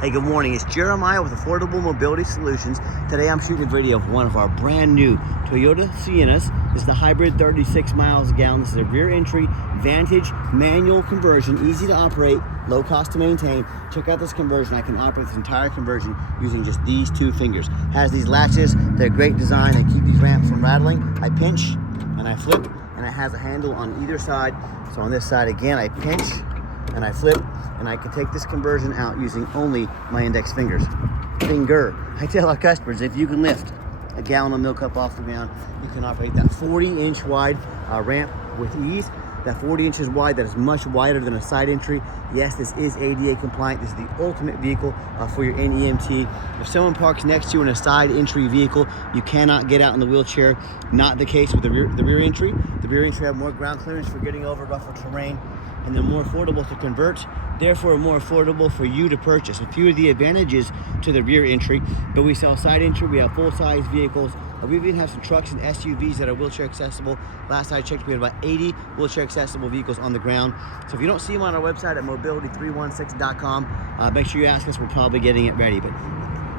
Hey, good morning. It's Jeremiah with Affordable Mobility Solutions. Today I'm shooting a video of one of our brand new Toyota Siennas. This is the hybrid, 36 miles a gallon. This is a rear entry, Vantage, manual conversion, easy to operate, low cost to maintain. Check out this conversion. I can operate this entire conversion using just these two fingers. Has these latches. They're great design. They keep these ramps from rattling. I pinch and I flip, and it has a handle on either side. So on this side again, I pinch and I flip, and I can take this conversion out using only my index fingers. I tell our customers, if you can lift a gallon of milk up off the ground, you can operate that 40-inch wide ramp with ease. That 40 inches wide, that is much wider than a side entry. Yes, this is ADA compliant. This is the ultimate vehicle for your NEMT. If someone parks next to you in a side entry vehicle, you cannot get out in the wheelchair. Not the case with the rear entry. The rear entry have more ground clearance for getting over rougher terrain, and they're more affordable to convert, therefore more affordable for you to purchase. A few of the advantages to the rear entry, but we sell side entry, we have full-size vehicles. We even have some trucks and SUVs that are wheelchair accessible. Last I checked, we had about 80 wheelchair accessible vehicles on the ground. So if you don't see them on our website at mobility316.com, make sure you ask us, we're probably getting it ready. But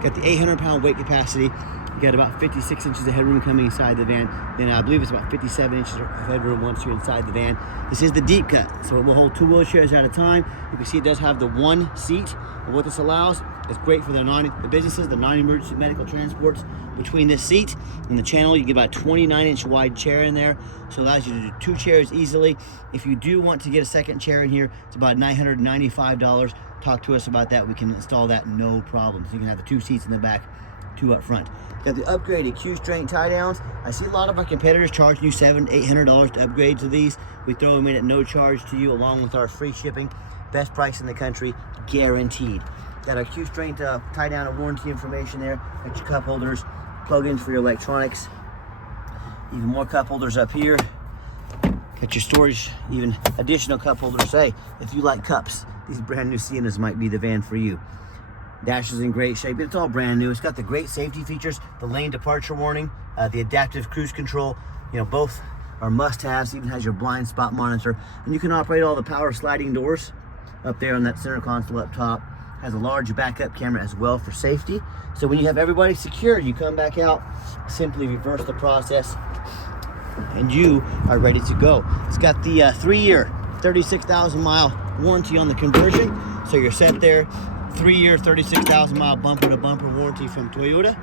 got the 800-pound weight capacity. You got about 56 inches of headroom coming inside the van. Then I believe it's about 57 inches of headroom once you're inside the van. This is the deep cut, so it will hold 2 wheelchairs at a time. You can see it does have the 1 seat. And what this allows is great for the businesses, the non-emergency medical transports. Between this seat and the channel, you get about a 29-inch wide chair in there, so it allows you to do 2 chairs easily. If you do want to get a second chair in here, it's about $995. Talk to us about that. We can install that, no problem. So you can have the 2 seats in the back, 2 up front. Got the upgraded Q-strength tie downs. I see a lot of our competitors charging you $700, $800 to upgrade to these. We throw them in at no charge to you, along with our free shipping. Best price in the country, guaranteed. Got our Q-strength tie down and warranty information there. Got your cup holders, plug-ins for your electronics. Even more cup holders up here. Got your storage, even additional cup holders. Hey, if you like cups, these brand new Siennas might be the van for you. Dash is in great shape. It's all brand new. It's got the great safety features, the lane departure warning, the adaptive cruise control. You know, both are must-haves. Even has your blind spot monitor, and you can operate all the power sliding doors up there on that center console up top. Has a large backup camera as well for safety. So when you have everybody secured, you come back out, simply reverse the process, and you are ready to go. It's got the 3-year, 36,000-mile warranty on the conversion, so you're set there. 3-year, 36,000-mile bumper-to-bumper warranty from Toyota.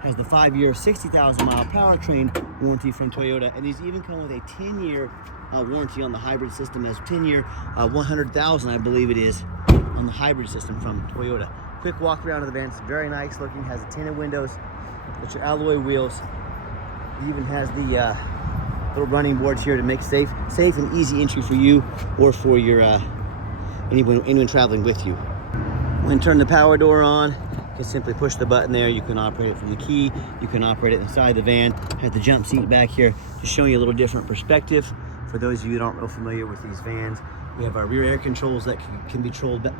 Has the 5-year, 60,000-mile powertrain warranty from Toyota, and these even come with a 10-year warranty on the hybrid system. As 10-year, 100,000, I believe it is, on the hybrid system from Toyota. Quick walk around of the van. It's very nice looking. Has the tinted windows, got your alloy wheels. It even has the little running boards here to make safe and easy entry for you or for your anyone traveling with you. When you turn the power door on, you can simply push the button there. You can operate it from the key. You can operate it inside the van. Has the jump seat back here, just showing you a little different perspective. For those of you that aren't real familiar with these vans, we have our rear air controls that can be controlled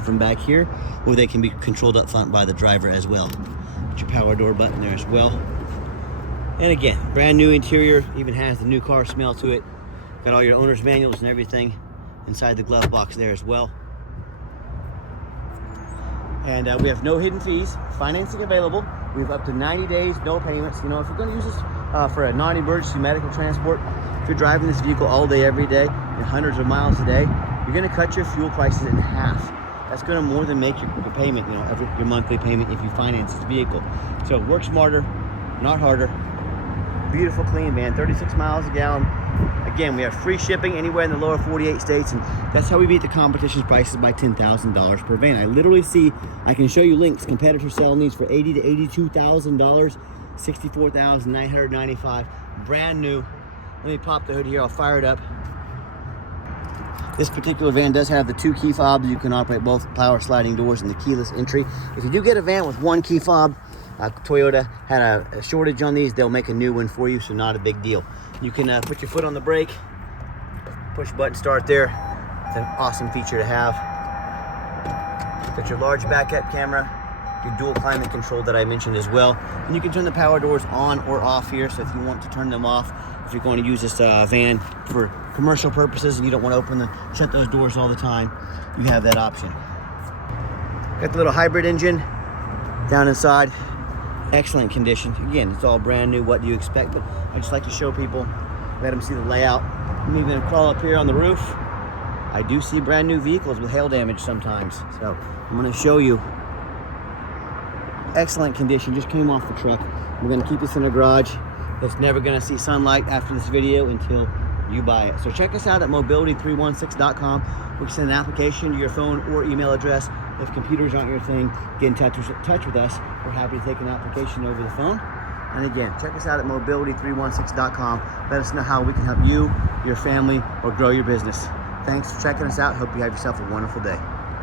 from back here, or they can be controlled up front by the driver as well. Got your power door button there as well. And again, brand new interior, even has the new car smell to it. Got all your owner's manuals and everything inside the glove box there as well. And we have no hidden fees, financing available. We have up to 90 days, no payments. You know, if you're going to use this for a non-emergency medical transport, if you're driving this vehicle all day, every day, and hundreds of miles a day, you're going to cut your fuel prices in half. That's going to more than make your payment, you know, your monthly payment if you finance this vehicle. So work smarter, not harder. Beautiful, clean van, 36 miles a gallon. Again, we have free shipping anywhere in the lower 48 states, and that's how we beat the competition's prices by $10,000 per van. I can show you links. Competitors selling these for $80,000 to $82,000, $64,995, brand new. Let me pop the hood here. I'll fire it up. This particular van does have the 2 key fobs. You can operate both power sliding doors and the keyless entry. If you do get a van with 1 key fob, Toyota had a shortage on these. They'll make a new one for you, so not a big deal. You can put your foot on the brake, push button start there. It's an awesome feature to have. Got your large backup camera, your dual climate control that I mentioned as well. And you can turn the power doors on or off here, so if you want to turn them off, if you're going to use this van for commercial purposes and you don't want to shut those doors all the time, you have that option. Got the little hybrid engine down inside. Excellent condition. Again, it's all brand new. What do you expect? But I just like to show people, let them see the layout. I'm even gonna crawl up here on the roof. I do see brand new vehicles with hail damage sometimes. So I'm gonna show you. Excellent condition, just came off the truck. We're gonna keep this in the garage. It's never gonna see sunlight after this video until you buy it. So check us out at mobility316.com. We can send an application to your phone or email address. If computers aren't your thing, get in touch with us. We're happy to take an application over the phone. And again, check us out at mobility316.com. Let us know how we can help you, your family, or grow your business. Thanks for checking us out. Hope you have yourself a wonderful day.